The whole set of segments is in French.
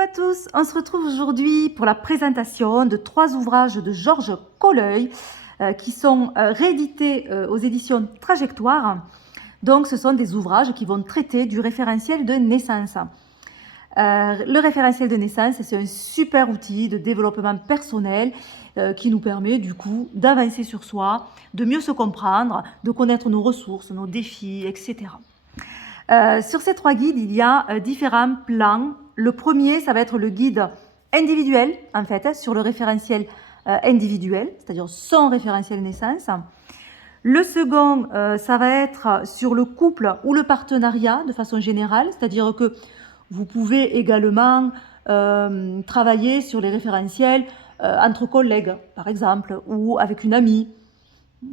à tous, on se retrouve aujourd'hui pour la présentation de 3 ouvrages de Georges Colleuil qui sont réédités aux éditions Trajectoire. Donc ce sont des ouvrages qui vont traiter du référentiel de naissance. Le référentiel de naissance, c'est un super outil de développement personnel qui nous permet du coup d'avancer sur soi, de mieux se comprendre, de connaître nos ressources, nos défis, etc. Sur ces 3 guides, il y a différents plans. Le premier, ça va être le guide individuel, en fait, sur le référentiel individuel, c'est-à-dire son référentiel naissance. Le second, ça va être sur le couple ou le partenariat de façon générale, c'est-à-dire que vous pouvez également travailler sur les référentiels entre collègues, par exemple, ou avec une amie.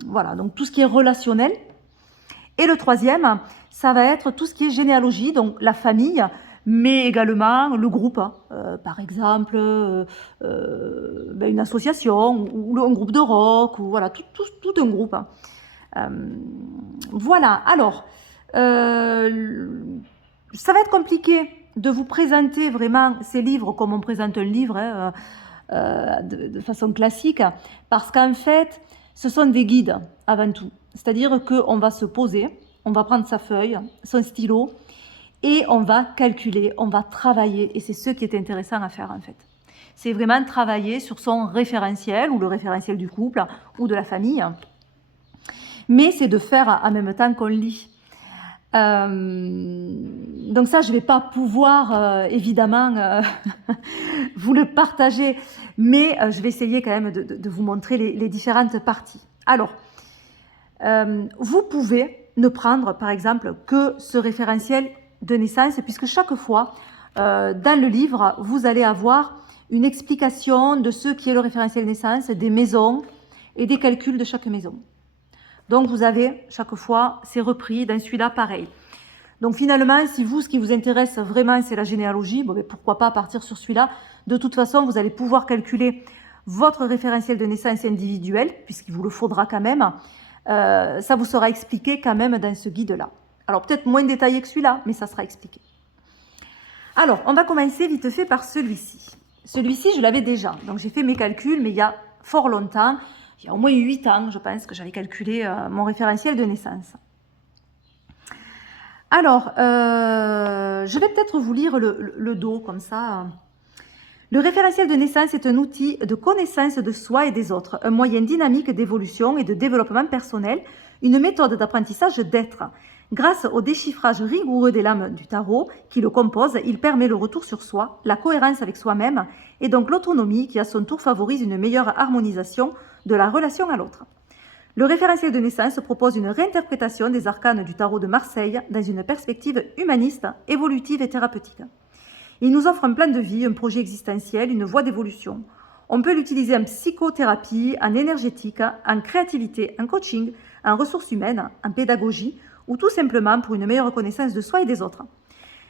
Voilà, donc tout ce qui est relationnel. Et le troisième, ça va être tout ce qui est généalogie, donc la famille, mais également le groupe, par exemple une association ou un groupe de rock, ou voilà, tout un groupe. Voilà, alors, ça va être compliqué de vous présenter vraiment ces livres comme on présente un livre de façon classique, parce qu'en fait, ce sont des guides avant tout. C'est-à-dire qu'on va se poser, on va prendre sa feuille, son stylo, et on va calculer, on va travailler. Et c'est ce qui est intéressant à faire en fait. C'est vraiment travailler sur son référentiel, ou le référentiel du couple, ou de la famille. Mais c'est de faire en même temps qu'on lit. Donc ça, je ne vais pas pouvoir, évidemment, vous le partager, mais je vais essayer quand même de vous montrer les différentes parties. Alors, vous pouvez ne prendre, par exemple, que ce référentiel de naissance, puisque chaque fois, dans le livre, vous allez avoir une explication de ce qui est le référentiel naissance, des maisons et des calculs de chaque maison. Donc, vous avez, chaque fois, c'est repris dans celui-là, pareil. Donc, finalement, si vous, ce qui vous intéresse vraiment, c'est la généalogie, bon, mais pourquoi pas partir sur celui-là. De toute façon, vous allez pouvoir calculer votre référentiel de naissance individuel, puisqu'il vous le faudra quand même. Ça vous sera expliqué quand même dans ce guide-là. Alors, peut-être moins détaillé que celui-là, mais ça sera expliqué. Alors, on va commencer vite fait par celui-ci. Celui-ci, je l'avais déjà. Donc, j'ai fait mes calculs, mais il y a fort longtemps. Il y a au moins 8 ans, je pense, que j'avais calculé mon référentiel de naissance. Alors, je vais peut-être vous lire le dos, comme ça. Le référentiel de naissance est un outil de connaissance de soi et des autres, un moyen dynamique d'évolution et de développement personnel, une méthode d'apprentissage d'être. Grâce au déchiffrage rigoureux des lames du tarot qui le composent, il permet le retour sur soi, la cohérence avec soi-même et donc l'autonomie qui à son tour favorise une meilleure harmonisation de la relation à l'autre. Le référentiel de naissance propose une réinterprétation des arcanes du tarot de Marseille dans une perspective humaniste, évolutive et thérapeutique. Il nous offre un plan de vie, un projet existentiel, une voie d'évolution. On peut l'utiliser en psychothérapie, en énergétique, en créativité, en coaching, en ressources humaines, en pédagogie ou tout simplement pour une meilleure connaissance de soi et des autres.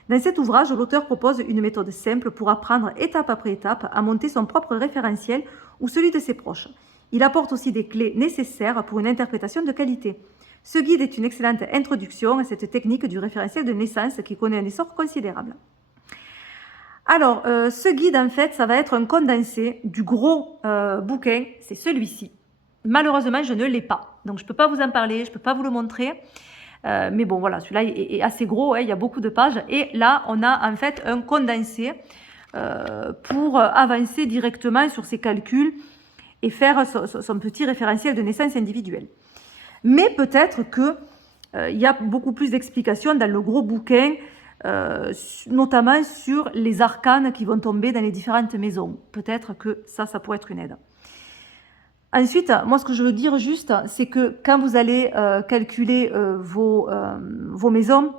Dans cet ouvrage, l'auteur propose une méthode simple pour apprendre étape après étape à monter son propre référentiel ou celui de ses proches. Il apporte aussi des clés nécessaires pour une interprétation de qualité. Ce guide est une excellente introduction à cette technique du référentiel de naissance qui connaît un essor considérable. Alors, ce guide, en fait, ça va être un condensé du gros bouquin, c'est celui-ci. Malheureusement, je ne l'ai pas, donc je ne peux pas vous en parler, je ne peux pas vous le montrer. Mais bon, voilà, celui-là est assez gros, hein, il y a beaucoup de pages. Et là, on a en fait un condensé pour avancer directement sur ces calculs et faire son petit référentiel de naissance individuelle. Mais peut-être qu'il y a beaucoup plus d'explications dans le gros bouquin, notamment sur les arcanes qui vont tomber dans les différentes maisons. Peut-être que ça pourrait être une aide. Ensuite, moi, ce que je veux dire juste, c'est que quand vous allez calculer vos maisons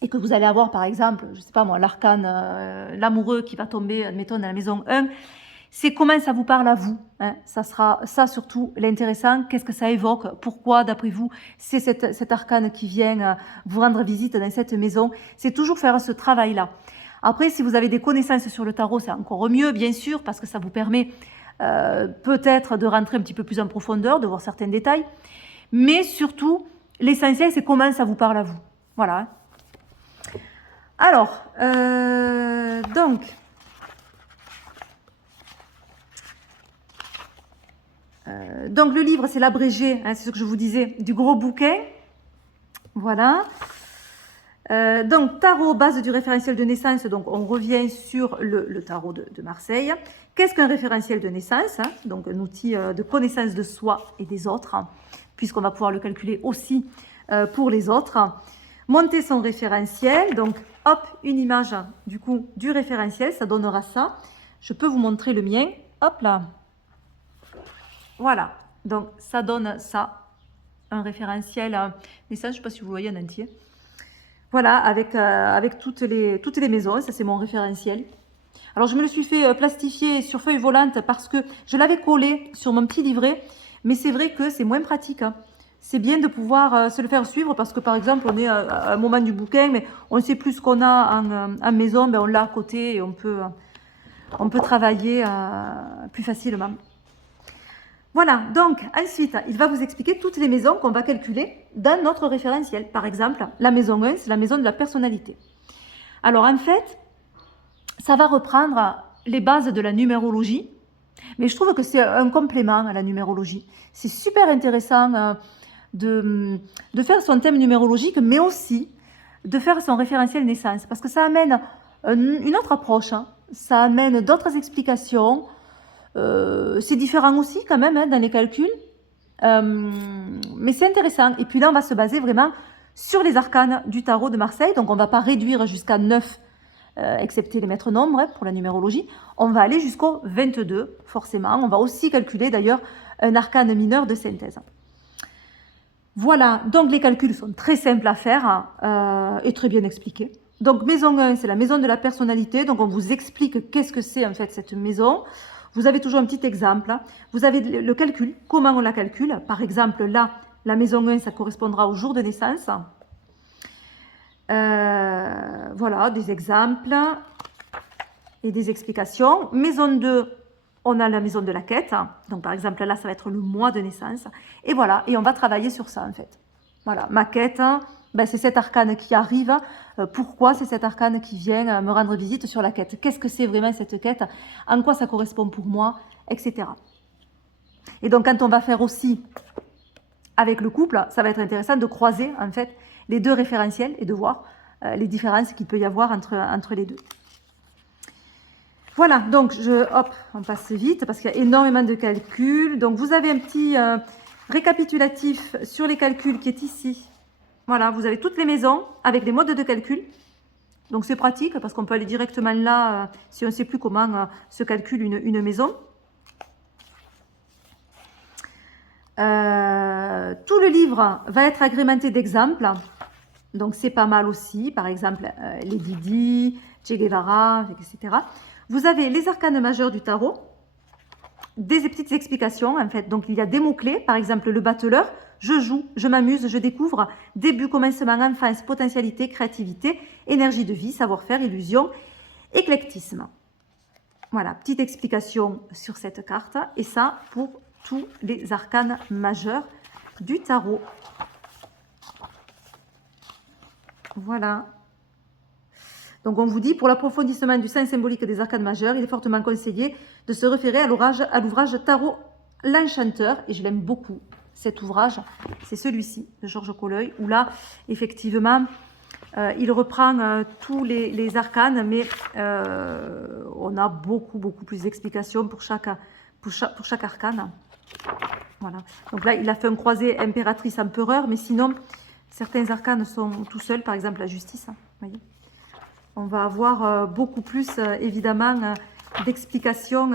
et que vous allez avoir, par exemple, je ne sais pas moi, l'arcane, l'amoureux qui va tomber, admettons, dans la maison 1, c'est comment ça vous parle à vous. Hein. Ça sera ça surtout l'intéressant. Qu'est-ce que ça évoque? Pourquoi, d'après vous, c'est cet arcane qui vient vous rendre visite dans cette maison? C'est toujours faire ce travail-là. Après, si vous avez des connaissances sur le tarot, c'est encore mieux, bien sûr, parce que ça vous permet peut-être de rentrer un petit peu plus en profondeur, de voir certains détails. Mais surtout, l'essentiel, c'est comment ça vous parle à vous. Voilà. Alors, donc, Donc le livre, c'est l'abrégé, hein, c'est ce que je vous disais, du gros bouquin. Voilà. Donc tarot, base du référentiel de naissance. Donc on revient sur le tarot de Marseille. Qu'est-ce qu'un référentiel de naissance, hein? Donc un outil de connaissance de soi et des autres, hein, puisqu'on va pouvoir le calculer aussi pour les autres. Monter son référentiel, donc hop, une image du coup du référentiel, ça donnera ça. Je peux vous montrer le mien, hop là. Voilà, donc ça donne ça, un référentiel naissance, je ne sais pas si vous voyez en entier. Voilà, avec toutes les maisons, ça c'est mon référentiel. Alors je me le suis fait plastifier sur feuille volante parce que je l'avais collé sur mon petit livret, mais c'est vrai que c'est moins pratique, hein. C'est bien de pouvoir se le faire suivre parce que par exemple on est à un moment du bouquin, mais on ne sait plus ce qu'on a en maison, ben on l'a à côté et on peut travailler plus facilement. Voilà, donc ensuite, il va vous expliquer toutes les maisons qu'on va calculer dans notre référentiel. Par exemple, la maison 1, c'est la maison de la personnalité. Alors en fait, ça va reprendre les bases de la numérologie, mais je trouve que c'est un complément à la numérologie. C'est super intéressant de faire son thème numérologique, mais aussi de faire son référentiel naissance, parce que ça amène une autre approche, hein. Ça amène d'autres explications. C'est différent aussi quand même, hein, dans les calculs, mais c'est intéressant. Et puis là, on va se baser vraiment sur les arcanes du tarot de Marseille. Donc, on ne va pas réduire jusqu'à 9, excepté les maîtres nombres, hein, pour la numérologie. On va aller jusqu'au 22, forcément. On va aussi calculer d'ailleurs un arcane mineur de synthèse. Voilà, donc les calculs sont très simples à faire et très bien expliqués. Donc, maison 1, c'est la maison de la personnalité. Donc, on vous explique qu'est-ce que c'est en fait cette maison. Vous avez toujours un petit exemple. Vous avez le calcul, comment on la calcule. Par exemple, là, la maison 1, ça correspondra au jour de naissance. Voilà, des exemples et des explications. Maison 2, on a la maison de la quête. Donc, par exemple, là, ça va être le mois de naissance. Et voilà, et on va travailler sur ça, en fait. Voilà, ma quête, ben, c'est cet arcane qui arrive. Pourquoi c'est cet arcane qui vient me rendre visite sur la quête? Qu'est-ce que c'est vraiment cette quête? En quoi ça correspond pour moi? Etc. Et donc, quand on va faire aussi avec le couple, ça va être intéressant de croiser, en fait, les deux référentiels et de voir les différences qu'il peut y avoir entre les deux. Voilà, donc hop, on passe vite parce qu'il y a énormément de calculs. Donc, vous avez un petit récapitulatif sur les calculs qui est ici. Voilà, vous avez toutes les maisons avec les modes de calcul. Donc, c'est pratique parce qu'on peut aller directement là si on ne sait plus comment se calcule une maison. Tout le livre va être agrémenté d'exemples. Donc, c'est pas mal aussi. Par exemple, Lady Di, Che Guevara, etc. Vous avez les arcanes majeurs du tarot. Des petites explications, en fait. Donc, il y a des mots-clés. Par exemple, le battleur. Je joue, je m'amuse, je découvre. Début, commencement, enfance, potentialité, créativité, énergie de vie, savoir-faire, illusion, éclectisme. Voilà, petite explication sur cette carte. Et ça, pour tous les arcanes majeurs du tarot. Voilà. Donc, on vous dit, pour l'approfondissement du sens symbolique des arcanes majeurs, il est fortement conseillé de se référer à l'ouvrage Tarot l'Enchanteur. Et je l'aime beaucoup, cet ouvrage. C'est celui-ci, de Georges Colleuil, où là, effectivement, il reprend tous les arcanes, mais on a beaucoup plus d'explications pour chaque arcane. Voilà. Donc là, il a fait un croisé impératrice-empereur, mais sinon, certains arcanes sont tout seuls, par exemple la justice. Voyez. On va avoir beaucoup plus, évidemment, d'explications.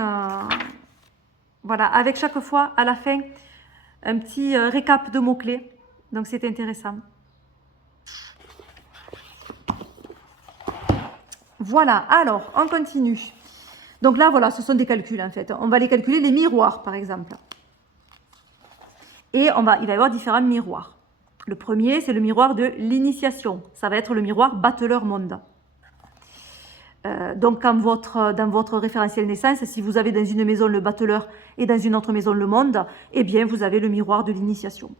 Voilà, avec chaque fois, à la fin, un petit récap de mots-clés. Donc, c'est intéressant. Voilà, alors, on continue. Donc là, voilà, ce sont des calculs, en fait. On va les calculer, les miroirs, par exemple. Et il va y avoir différents miroirs. Le premier, c'est le miroir de l'initiation. Ça va être le miroir battleur monde. Donc, dans votre référentiel naissance, si vous avez dans une maison le battleur et dans une autre maison le monde, eh bien, vous avez le miroir de l'initiation.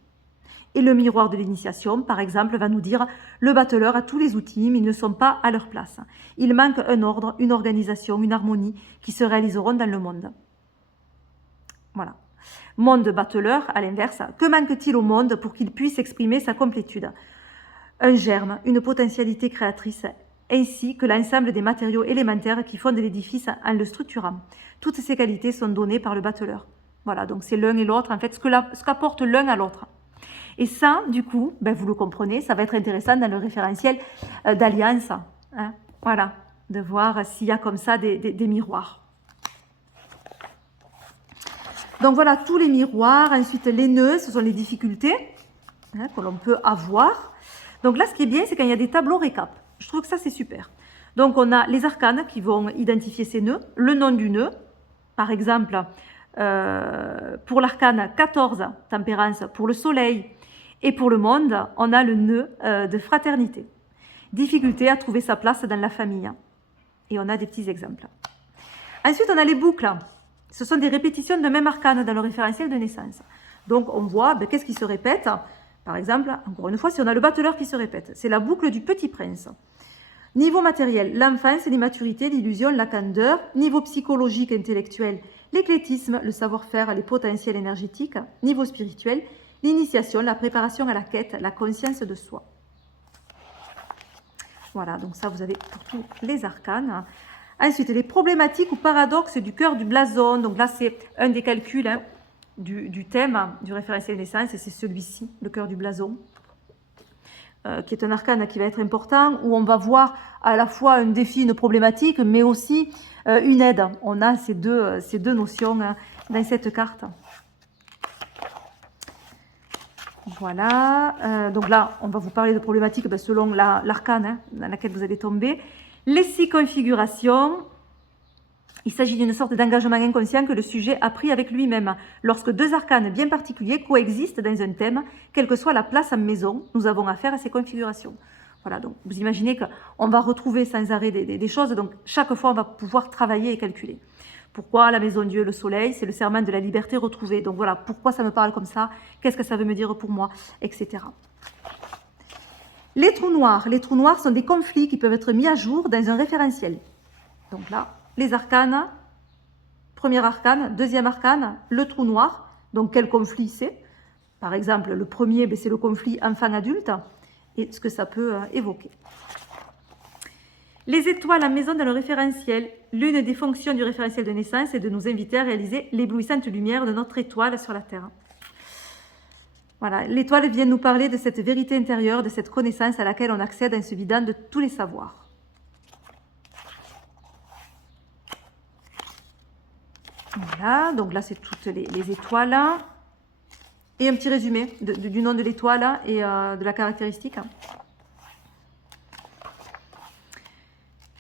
Et le miroir de l'initiation, par exemple, va nous dire le battleur a tous les outils, mais ils ne sont pas à leur place. Il manque un ordre, une organisation, une harmonie qui se réaliseront dans le monde. Voilà. Monde bateleur, à l'inverse, que manque-t-il au monde pour qu'il puisse exprimer sa complétude? Un germe, une potentialité créatrice, ainsi que l'ensemble des matériaux élémentaires qui fondent l'édifice en le structurant. Toutes ces qualités sont données par le bateleur. Voilà, donc c'est l'un et l'autre, en fait, ce qu'apporte l'un à l'autre. Et ça, du coup, ben vous le comprenez, ça va être intéressant dans le référentiel d'alliance. Hein, voilà, de voir s'il y a comme ça des miroirs. Donc voilà, tous les miroirs. Ensuite, les nœuds, ce sont les difficultés hein, que l'on peut avoir. Donc là, ce qui est bien, c'est quand il y a des tableaux récap. Je trouve que ça, c'est super. Donc on a les arcanes qui vont identifier ces nœuds, le nom du nœud. Par exemple, pour l'arcane 14, tempérance, pour le soleil et pour le monde, on a le nœud de fraternité. Difficulté à trouver sa place dans la famille. Et on a des petits exemples. Ensuite, on a les boucles. Ce sont des répétitions de même arcane dans le référentiel de naissance. Donc, on voit qu'est-ce qui se répète. Par exemple, encore une fois, si on a le bateleur qui se répète, c'est la boucle du petit prince. Niveau matériel, l'enfance, l'immaturité, l'illusion, la candeur. Niveau psychologique, intellectuel, l'éclectisme, le savoir-faire, les potentiels énergétiques. Niveau spirituel, l'initiation, la préparation à la quête, la conscience de soi. Voilà, donc ça, vous avez pour tous les arcanes. Ensuite, les problématiques ou paradoxes du cœur du blason. Donc là, c'est un des calculs hein, du thème du référentiel naissance, et c'est celui-ci, le cœur du blason, qui est un arcane qui va être important, où on va voir à la fois un défi, une problématique, mais aussi une aide. On a ces deux notions hein, dans cette carte. Voilà, donc là, on va vous parler de problématiques selon l'arcane hein, dans laquelle vous allez tomber. Les 6 configurations, il s'agit d'une sorte d'engagement inconscient que le sujet a pris avec lui-même. Lorsque 2 arcanes bien particuliers coexistent dans un thème, quelle que soit la place en maison, nous avons affaire à ces configurations. Voilà, donc vous imaginez qu'on va retrouver sans arrêt des choses, donc chaque fois on va pouvoir travailler et calculer. Pourquoi la maison Dieu, le soleil, c'est le serment de la liberté retrouvée. Donc voilà, pourquoi ça me parle comme ça, qu'est-ce que ça veut me dire pour moi, etc. Les trous noirs sont des conflits qui peuvent être mis à jour dans un référentiel. Donc là, les arcanes, premier arcane, deuxième arcane, le trou noir. Donc quel conflit c'est? Par exemple, le premier, c'est le conflit enfant-adulte et ce que ça peut évoquer. Les étoiles en maison dans le référentiel. L'une des fonctions du référentiel de naissance est de nous inviter à réaliser l'éblouissante lumière de notre étoile sur la Terre. Voilà, l'étoile vient nous parler de cette vérité intérieure, de cette connaissance à laquelle on accède en se vidant de tous les savoirs. Voilà, donc là c'est toutes les étoiles. Et un petit résumé du nom de l'étoile et de la caractéristique.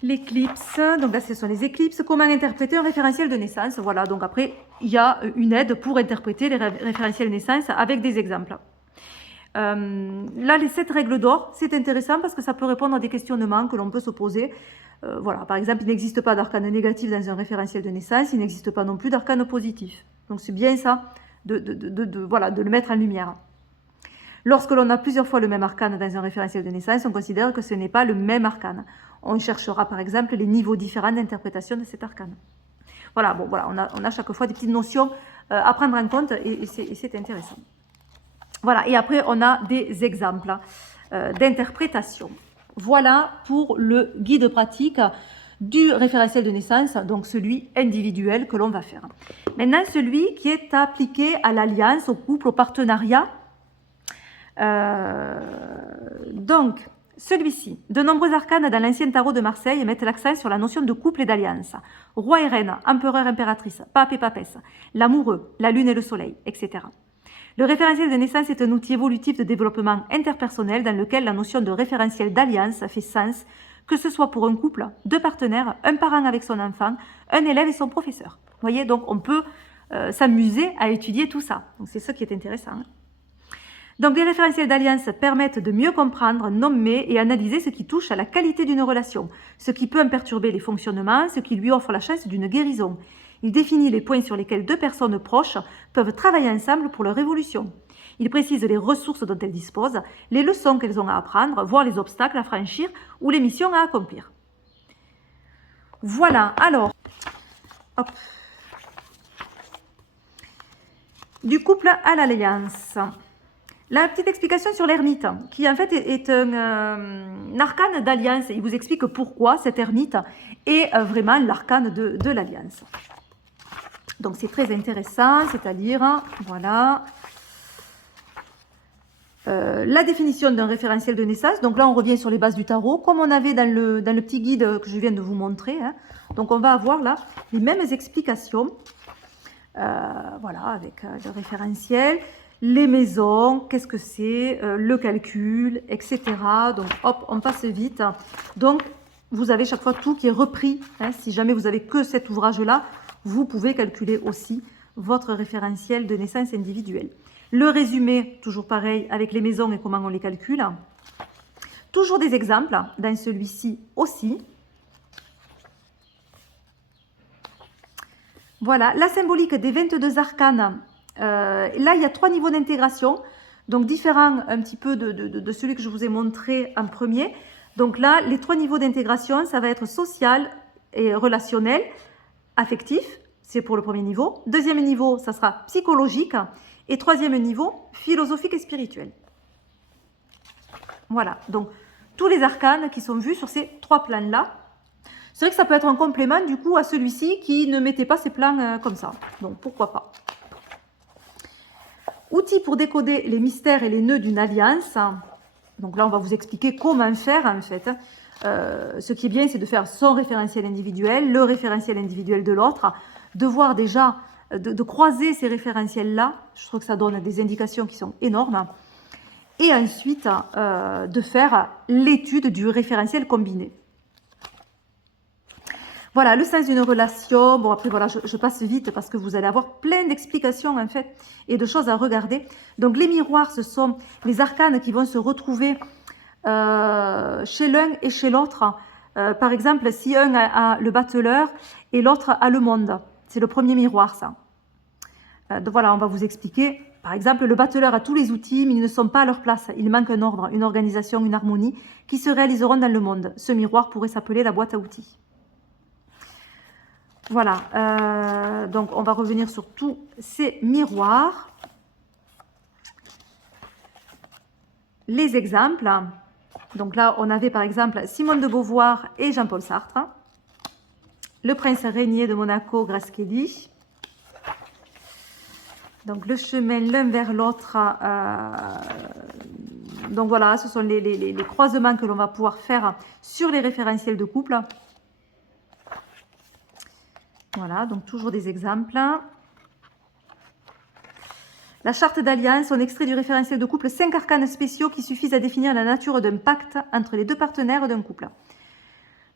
L'éclipse, donc là ce sont les éclipses. Comment interpréter un référentiel de naissance? Voilà, donc après il y a une aide pour interpréter les référentiels de naissance avec des exemples. Là, les 7 règles d'or, c'est intéressant parce que ça peut répondre à des questionnements que l'on peut se poser. Voilà, par exemple, il n'existe pas d'arcane négatif dans un référentiel de naissance, il n'existe pas non plus d'arcane positif. Donc c'est bien ça voilà, de le mettre en lumière. Lorsque l'on a plusieurs fois le même arcane dans un référentiel de naissance, on considère que ce n'est pas le même arcane. On cherchera par exemple les niveaux différents d'interprétation de cet arcane. Voilà, bon, voilà, on a chaque fois des petites notions à prendre en compte et c'est intéressant. Voilà, et après on a des exemples d'interprétation. Voilà pour le guide pratique du référentiel de naissance, donc celui individuel que l'on va faire. Maintenant, celui qui est appliqué à l'alliance, au couple, au partenariat. Donc, celui-ci, de nombreux arcanes dans l'ancien tarot de Marseille mettent l'accent sur la notion de couple et d'alliance. Roi et reine, empereur, impératrice, pape et papesse, l'amoureux, la lune et le soleil, etc. Le référentiel de naissance est un outil évolutif de développement interpersonnel dans lequel la notion de référentiel d'alliance fait sens, que ce soit pour un couple, 2 partenaires, un parent avec son enfant, un élève et son professeur. Vous voyez, donc on peut s'amuser à étudier tout ça. Donc c'est ça qui est intéressant. Donc les référentiels d'alliance permettent de mieux comprendre, nommer et analyser ce qui touche à la qualité d'une relation, ce qui peut en perturber les fonctionnements, ce qui lui offre la chance d'une guérison. Il définit les points sur lesquels 2 personnes proches peuvent travailler ensemble pour leur évolution. Il précise les ressources dont elles disposent, les leçons qu'elles ont à apprendre, voire les obstacles à franchir ou les missions à accomplir. Voilà, alors, hop. du couple à l'alliance. La petite explication sur l'ermite, qui en fait est un arcane d'alliance. Il vous explique pourquoi cet ermite est vraiment l'arcane de l'alliance. Donc c'est très intéressant, c'est-à-dire, voilà, la définition d'un référentiel de naissance. Donc là, on revient sur les bases du tarot, comme on avait dans le petit guide que je viens de vous montrer. Hein. Donc on va avoir là les mêmes explications, voilà, avec le référentiel, les maisons, qu'est-ce que c'est, le calcul, etc. Donc hop, on passe vite. Donc vous avez chaque fois tout qui est repris. Hein. Si jamais vous avez que cet ouvrage-là, vous pouvez calculer aussi votre référentiel de naissance individuelle. Le résumé, toujours pareil, avec les maisons et comment on les calcule. Toujours des exemples, dans celui-ci aussi. Voilà, la symbolique des 22 arcanes. Là, il y a 3 niveaux d'intégration, donc différents un petit peu de celui que je vous ai montré en premier. Donc là, les 3 niveaux d'intégration, ça va être social et relationnel, affectif, c'est pour le premier niveau. Deuxième niveau, ça sera psychologique. Et troisième niveau, philosophique et spirituel. Voilà, donc tous les arcanes qui sont vus sur ces 3 plans-là. C'est vrai que ça peut être un complément du coup à celui-ci qui ne mettait pas ses plans comme ça. Donc pourquoi pas. Outils pour décoder les mystères et les nœuds d'une alliance. Donc là, on va vous expliquer comment faire en fait. Ce qui est bien, c'est de faire son référentiel individuel, le référentiel individuel de l'autre, de voir déjà, de croiser ces référentiels-là. Je trouve que ça donne des indications qui sont énormes. Et ensuite, de faire l'étude du référentiel combiné. Voilà, le sens d'une relation. Bon, après, voilà, je passe vite parce que vous allez avoir plein d'explications, en fait, et de choses à regarder. Donc, les miroirs, ce sont les arcanes qui vont se retrouver chez l'un et chez l'autre. Par exemple, si un a le battleur et l'autre a le monde. C'est le premier miroir, ça. Donc, voilà, on va vous expliquer. Par exemple, le battleur a tous les outils, mais ils ne sont pas à leur place. Il manque un ordre, une organisation, une harmonie qui se réaliseront dans le monde. Ce miroir pourrait s'appeler la boîte à outils. Voilà, donc on va revenir sur tous ces miroirs. Les exemples. Donc là, on avait par exemple Simone de Beauvoir et Jean-Paul Sartre. Le prince régnier de Monaco, Grace Kelly. Donc le chemin l'un vers l'autre. Donc voilà, ce sont les croisements que l'on va pouvoir faire sur les référentiels de couple. Voilà, donc toujours des exemples. La charte d'alliance, on extrait du référentiel de couple 5 arcanes spéciaux qui suffisent à définir la nature d'un pacte entre les 2 partenaires d'un couple.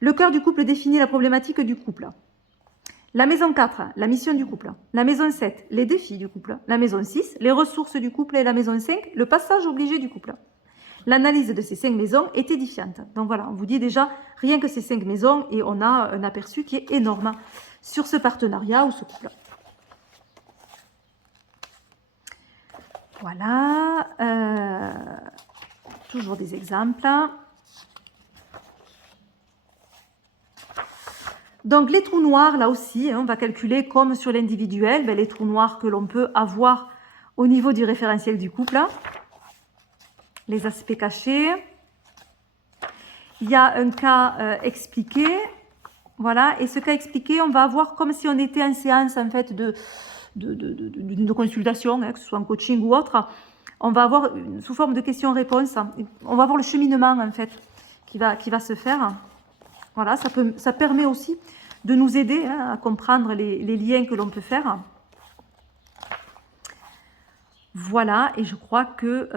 Le cœur du couple définit la problématique du couple. La maison 4, la mission du couple. La maison 7, les défis du couple. La maison 6, les ressources du couple. Et la maison 5, le passage obligé du couple. L'analyse de ces 5 maisons est édifiante. Donc voilà, on vous dit déjà rien que ces 5 maisons et on a un aperçu qui est énorme sur ce partenariat ou ce couple. Voilà, toujours des exemples. Donc les trous noirs, là aussi, on va calculer comme sur l'individuel, les trous noirs que l'on peut avoir au niveau du référentiel du couple. Les aspects cachés. Il y a un cas expliqué. Voilà, et ce cas expliqué, on va avoir comme si on était en séance en fait de consultation, hein, que ce soit en coaching ou autre. On va avoir sous forme de questions-réponses. On va avoir le cheminement en fait qui va se faire. Voilà, ça permet aussi de nous aider hein, à comprendre les liens que l'on peut faire. Voilà, et je crois que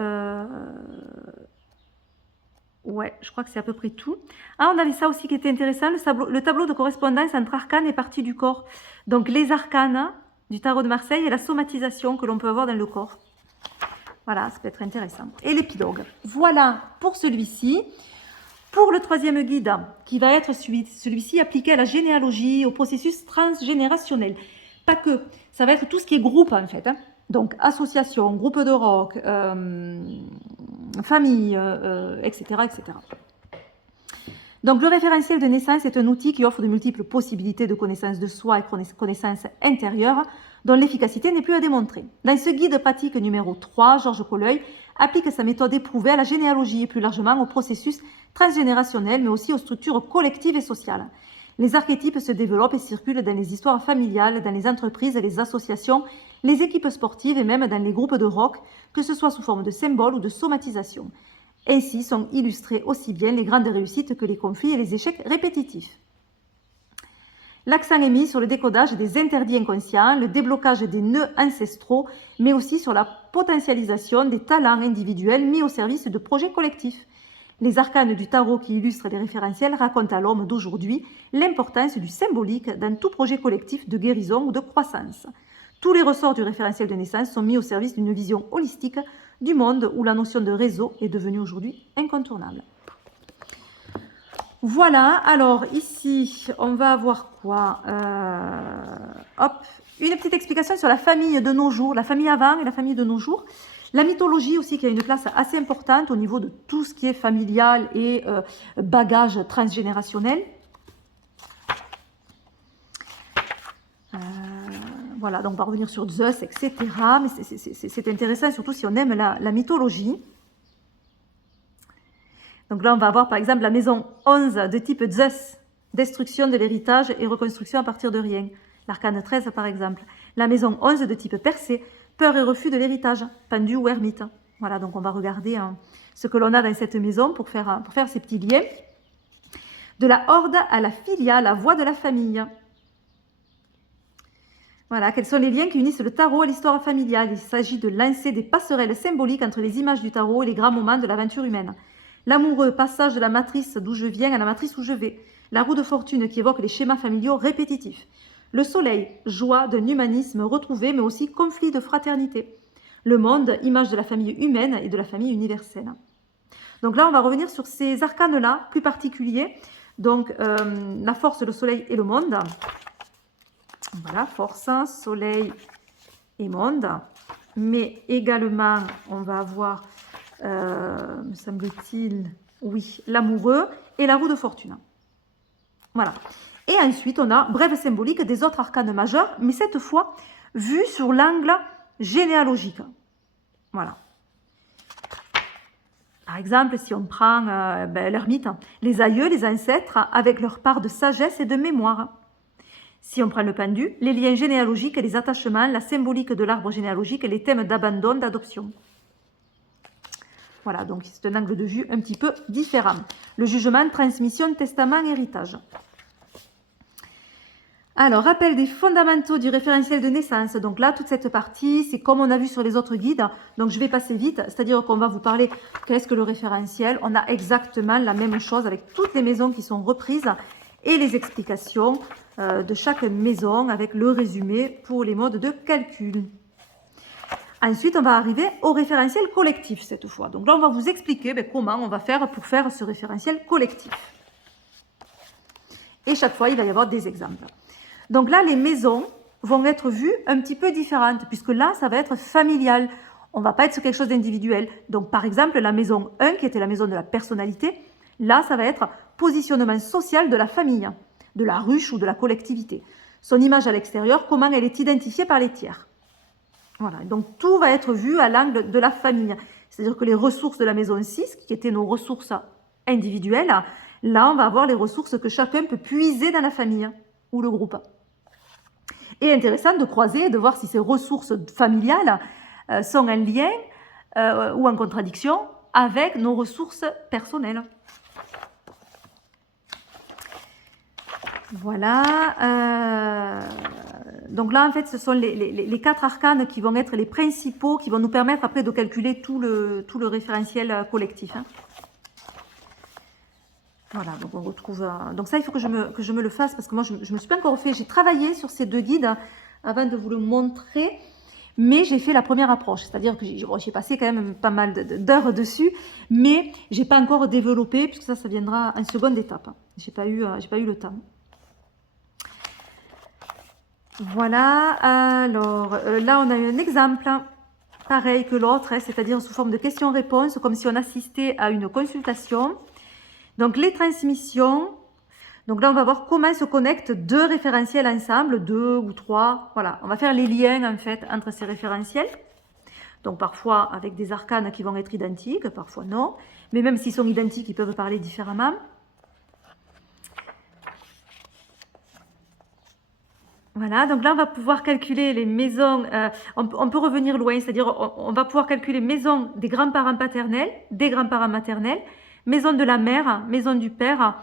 ouais, je crois que c'est à peu près tout. Ah, on avait ça aussi qui était intéressant, le tableau de correspondance entre arcanes et parties du corps. Donc les arcanes du tarot de Marseille et la somatisation que l'on peut avoir dans le corps. Voilà, ça peut être intéressant. Et l'épilogue. Voilà pour celui-ci. Pour le 3e guide, qui va être celui-ci appliqué à la généalogie, au processus transgénérationnel. Pas que, ça va être tout ce qui est groupe en fait. Hein. Donc association, groupe de rock, famille, etc., etc. Donc le référentiel de naissance est un outil qui offre de multiples possibilités de connaissance de soi et connaissance intérieure dont l'efficacité n'est plus à démontrer. Dans ce guide pratique numéro 3, Georges Colleuil applique sa méthode éprouvée à la généalogie et plus largement au processus transgénérationnel mais aussi aux structures collectives et sociales. Les archétypes se développent et circulent dans les histoires familiales, dans les entreprises, les associations, les équipes sportives et même dans les groupes de rock, que ce soit sous forme de symboles ou de somatisation. Ainsi sont illustrés aussi bien les grandes réussites que les conflits et les échecs répétitifs. L'accent est mis sur le décodage des interdits inconscients, le déblocage des nœuds ancestraux, mais aussi sur la potentialisation des talents individuels mis au service de projets collectifs. Les arcanes du tarot qui illustrent les référentiels racontent à l'homme d'aujourd'hui l'importance du symbolique dans tout projet collectif de guérison ou de croissance. Tous les ressorts du référentiel de naissance sont mis au service d'une vision holistique du monde où la notion de réseau est devenue aujourd'hui incontournable. Voilà, alors ici, on va avoir quoi une petite explication sur la famille de nos jours, la famille avant et la famille de nos jours. La mythologie aussi qui a une place assez importante au niveau de tout ce qui est familial et bagage transgénérationnel. Voilà, donc on va revenir sur Zeus, etc. Mais c'est intéressant, surtout si on aime la mythologie. Donc là, on va avoir par exemple la maison 11 de type Zeus, destruction de l'héritage et reconstruction à partir de rien. L'arcane 13 par exemple. La maison 11 de type Persée, peur et refus de l'héritage, pendu ou ermite. Voilà, donc on va regarder ce que l'on a dans cette maison pour faire ces petits liens. De la horde à la filia, la voix de la famille. Voilà, quels sont les liens qui unissent le tarot à l'histoire familiale? Il s'agit de lancer des passerelles symboliques entre les images du tarot et les grands moments de l'aventure humaine. L'amoureux, passage de la matrice d'où je viens à la matrice où je vais. La roue de fortune qui évoque les schémas familiaux répétitifs. Le soleil, joie d'un humanisme retrouvé mais aussi conflit de fraternité. Le monde, image de la famille humaine et de la famille universelle. Donc là, on va revenir sur ces arcanes-là, plus particuliers. Donc, la force, le soleil et le monde. Voilà, force, soleil et monde. Mais également, on va avoir, me semble-t-il, oui, l'amoureux et la roue de fortune. Voilà. Et ensuite, on a brève symbolique des autres arcanes majeurs, mais cette fois, vue sur l'angle généalogique. Voilà. Par exemple, si on prend l'ermite, les aïeux, les ancêtres, avec leur part de sagesse et de mémoire. Si on prend le pendu, les liens généalogiques, les attachements, la symbolique de l'arbre généalogique et les thèmes d'abandon, d'adoption. Voilà, donc c'est un angle de vue un petit peu différent. Le jugement, transmission, testament, héritage. Alors, rappel des fondamentaux du référentiel de naissance. Donc là, toute cette partie, c'est comme on a vu sur les autres guides. Donc, je vais passer vite, c'est-à-dire qu'on va vous parler qu'est-ce que le référentiel. On a exactement la même chose avec toutes les maisons qui sont reprises et les explications de chaque maison avec le résumé pour les modes de calcul. Ensuite, on va arriver au référentiel collectif cette fois. Donc là, on va vous expliquer comment on va faire pour faire ce référentiel collectif. Et chaque fois, il va y avoir des exemples. Donc là, les maisons vont être vues un petit peu différentes, puisque là, ça va être familial. On ne va pas être sur quelque chose d'individuel. Donc, par exemple, la maison 1, qui était la maison de la personnalité, là, ça va être positionnement social de la famille, de la ruche ou de la collectivité. Son image à l'extérieur, comment elle est identifiée par les tiers. Voilà, donc tout va être vu à l'angle de la famille. C'est-à-dire que les ressources de la maison 6, qui étaient nos ressources individuelles, là, on va avoir les ressources que chacun peut puiser dans la famille ou le groupe. Et intéressant de croiser et de voir si ces ressources familiales sont en lien ou en contradiction avec nos ressources personnelles. Voilà. Donc là, en fait, ce sont les 4 arcanes qui vont être les principaux, qui vont nous permettre après de calculer tout le référentiel collectif. Hein. Voilà, donc on retrouve... Donc ça, il faut que je me le fasse, parce que moi, je ne me suis pas encore fait. J'ai travaillé sur ces 2 guides avant de vous le montrer, mais j'ai fait la première approche. C'est-à-dire que j'ai passé quand même pas mal d'heures dessus, mais je n'ai pas encore développé, puisque ça viendra en seconde étape. Je n'ai pas eu le temps. Voilà, alors là, on a un exemple pareil que l'autre, hein, c'est-à-dire sous forme de questions-réponses, comme si on assistait à une consultation. Donc les transmissions, donc là on va voir comment se connectent deux référentiels ensemble, deux ou trois, voilà. On va faire les liens en fait entre ces référentiels. Donc parfois avec des arcanes qui vont être identiques, parfois non. Mais même s'ils sont identiques, ils peuvent parler différemment. Voilà, donc là on va pouvoir calculer les maisons, on peut revenir loin, c'est-à-dire on va pouvoir calculer maison des grands-parents paternels, des grands-parents maternels, maison de la mère, maison du père,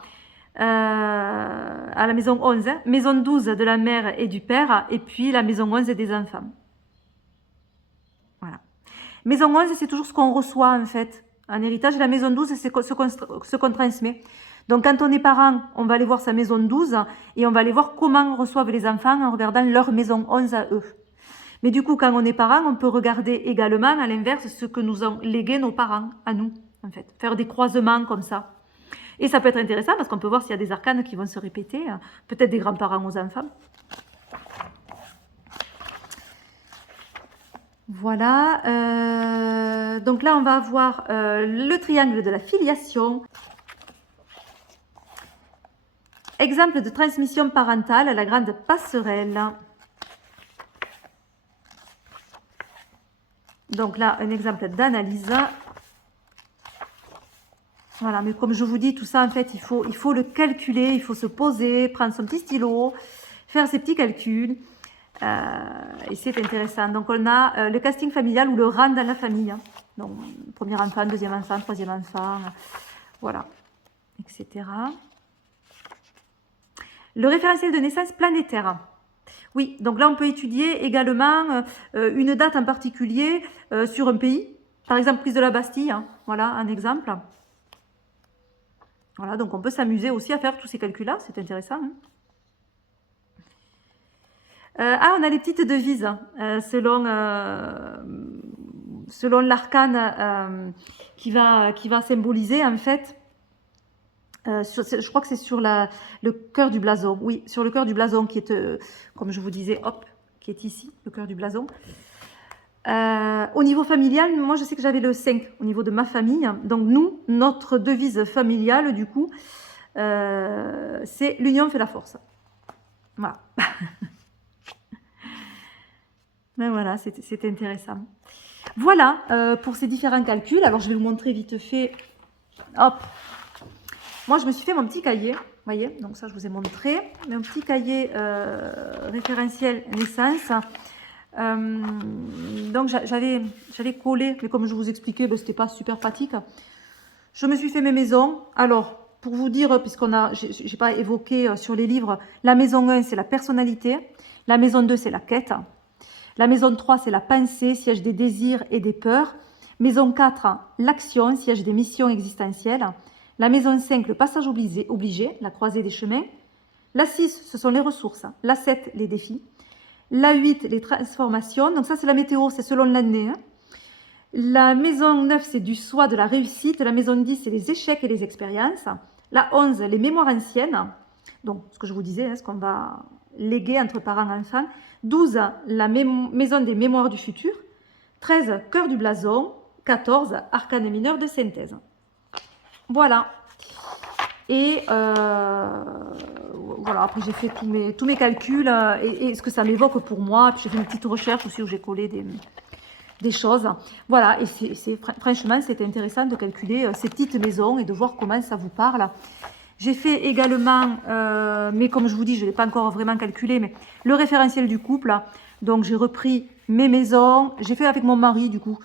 à la maison 11, hein, maison 12 de la mère et du père, et puis la maison 11 des enfants. Voilà. Maison 11, c'est toujours ce qu'on reçoit en fait en héritage, et la maison 12, c'est ce qu'on transmet. Donc quand on est parent, on va aller voir sa maison 12 et on va aller voir comment reçoivent les enfants en regardant leur maison 11 à eux. Mais du coup, quand on est parent, on peut regarder également à l'inverse ce que nous ont légué nos parents à nous, en fait. Faire des croisements comme ça. Et ça peut être intéressant parce qu'on peut voir s'il y a des arcanes qui vont se répéter, peut-être des grands-parents aux enfants. Voilà. Donc là, on va avoir le triangle de la filiation. Exemple de transmission parentale, la grande passerelle. Donc là, un exemple d'analyse. Voilà, mais comme je vous dis, tout ça, en fait, il faut le calculer, il faut se poser, prendre son petit stylo, faire ses petits calculs. Et c'est intéressant. Donc, on a le casting familial ou le rang dans la famille. Hein. Donc, premier enfant, deuxième enfant, troisième enfant, voilà, etc. Le référentiel de naissance planétaire. Oui, donc là, on peut étudier également une date en particulier sur un pays. Par exemple, prise de la Bastille, hein. Voilà un exemple. Voilà, donc on peut s'amuser aussi à faire tous ces calculs-là, c'est intéressant. Hein. On a les petites devises selon l'arcane qui va symboliser en fait. Je crois que c'est sur le cœur du blason. Oui, sur le cœur du blason qui est, comme je vous disais, hop, qui est ici, le cœur du blason. Au niveau familial, moi je sais que j'avais le 5 au niveau de ma famille. Donc nous, notre devise familiale, du coup, c'est l'union fait la force. Voilà. Ben voilà, c'était intéressant. Voilà pour ces différents calculs. Alors je vais vous montrer vite fait. Hop. Moi je me suis fait mon petit cahier. Vous voyez, donc ça je vous ai montré. Mon petit cahier référentiel naissance. Donc j'avais collé, mais comme je vous expliquais, ben, c'était pas super pratique. Je me suis fait mes maisons. Alors, pour vous dire, j'ai pas évoqué sur les livres, la maison 1 c'est la personnalité, la maison 2 c'est la quête, la maison 3 c'est la pensée, siège des désirs et des peurs, maison 4 l'action, siège des missions existentielles, la maison 5 le passage obligé, la croisée des chemins, la 6 ce sont les ressources, la 7 les défis, la 8, les transformations. Donc ça, c'est la météo, c'est selon l'année. Hein. La maison 9, c'est du soi, de la réussite. La maison 10, c'est les échecs et les expériences. La 11, les mémoires anciennes. Donc, ce que je vous disais, hein, ce qu'on va léguer entre parents et enfants. 12, la maison des mémoires du futur. 13, cœur du blason. 14, arcane mineur de synthèse. Voilà. Et voilà, après j'ai fait tous mes calculs et ce que ça m'évoque pour moi. Puis j'ai fait une petite recherche aussi où j'ai collé des choses. Voilà, et franchement, c'était intéressant de calculer ces petites maisons et de voir comment ça vous parle. J'ai fait également, mais comme je vous dis, je ne l'ai pas encore vraiment calculé, mais le référentiel du couple. Donc j'ai repris mes maisons, j'ai fait avec mon mari du coup,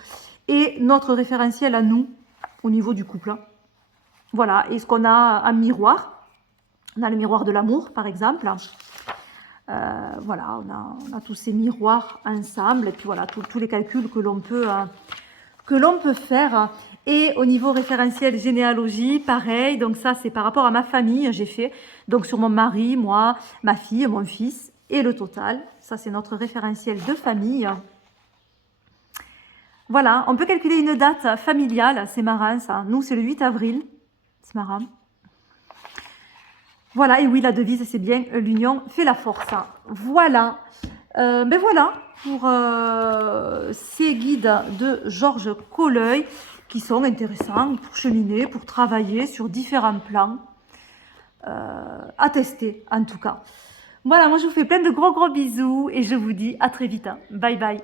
et notre référentiel à nous au niveau du couple. Voilà, et ce qu'on a en miroir. On a le miroir de l'amour, par exemple. Voilà, on a tous ces miroirs ensemble. Et puis voilà, tous les calculs que l'on peut faire. Et au niveau référentiel généalogie, pareil. Donc ça, c'est par rapport à ma famille, j'ai fait. Donc sur mon mari, moi, ma fille, mon fils et le total. Ça, c'est notre référentiel de famille. Voilà, on peut calculer une date familiale. C'est marrant, ça. Nous, c'est le 8 avril. C'est marrant. Voilà, et oui, la devise, c'est bien l'union fait la force. Voilà. Ben voilà pour ces guides de Georges Colleuil. qui sont intéressants pour cheminer, pour travailler sur différents plans, à tester en tout cas. Voilà, moi je vous fais plein de gros bisous et je vous dis à très vite. Bye bye.